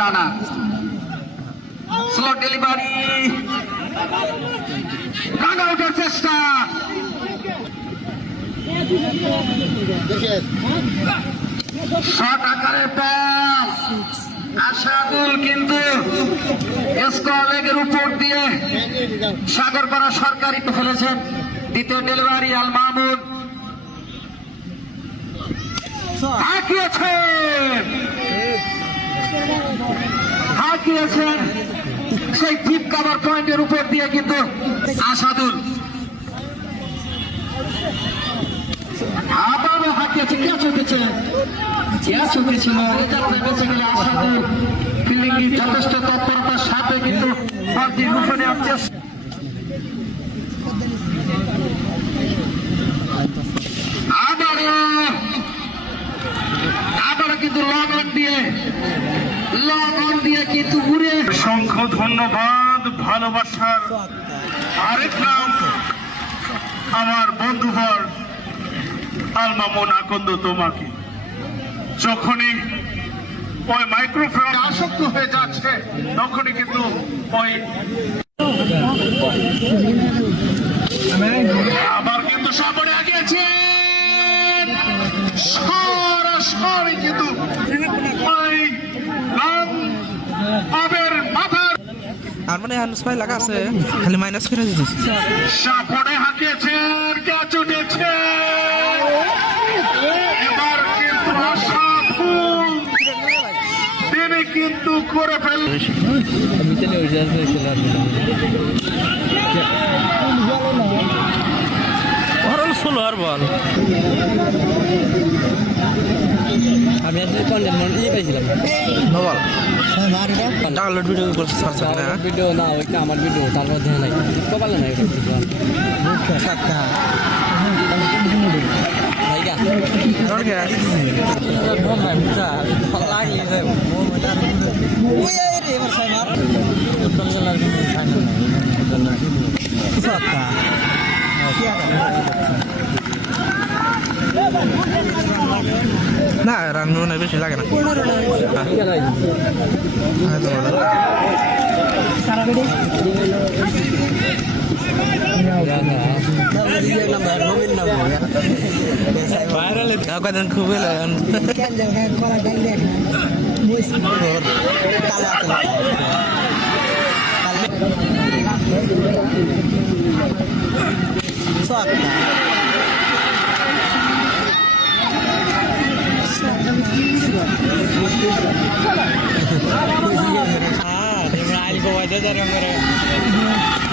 রানার slow delivery run আউটের চেষ্টা shot আকারে পাস আশাদুল কিন্তু স্কোয়ার লেগের উপর দিয়ে সাগরপাড়া সরকারি ফেলেছেন দ্বিতীয় ডেলিভারি আল মাহমুদ হাঁকিয়েছেন সেই ডিপ কাভার পয়েন্টের উপর দিয়ে কিন্তু আশাদুল আবারও হাঁকিয়েছে ক্যাচ উঠেছিল বেঁচে গেলে আশাদুল ফিল্ডিং যথেষ্ট তৎপরতার সাথে কিন্তু বলটি রুখে নেওয়ার চেষ্টা আবারও কিন্তু লং অন দিয়ে কিন্তু উড়ে অসংখ্য ধন্যবাদ ভালোবাসার আরেক নাম আমার বন্ধুবর আল মামুন আকন্দ তোমাকে যখনই ওই মাইক্রোফোন আসক্ত হয়ে যাচ্ছে তখনই কিন্তু ওই আবার কিন্তু সামনে আগিয়েছে সরাসরি কিন্তু ওই আবের মাথার আর মানে সবাই লাগা আছে খালি মাইনাস করে দিচ্ছি সাপড়ে হাঁকিয়েছেন ক্যাচ উঠেছে এবার কিন্তু আশাফুল তিনি কিন্তু করে ফেললেন ষোলো আর বল আমি আজকে কন্টেন্ট পেয়েছিলাম বল ডাউনলোড ভিডিও করতে সার্চ না ভিডিও না ওইটা আমার ভিডিও তারপর দেখে নাই কপালে নাই না রান মনে বেশি লাগে না কদিন খুবই Ibrahim ko aja dari mereka.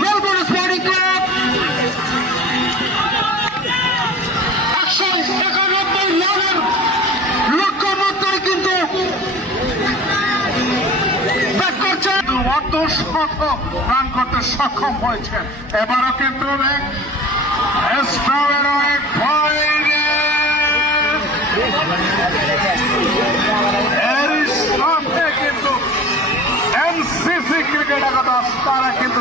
Melbourne sporting club 191 রানের লক্ষ্যমাত্রায় কিন্তু ব্যাট করছে অর্ধশত রান করতে সক্ষম হয়েছে এবারও কিন্তু এক পয়েন্ট এর সাথে কিন্তু এমসিসি ক্রিকেট একাদশ তারা কিন্তু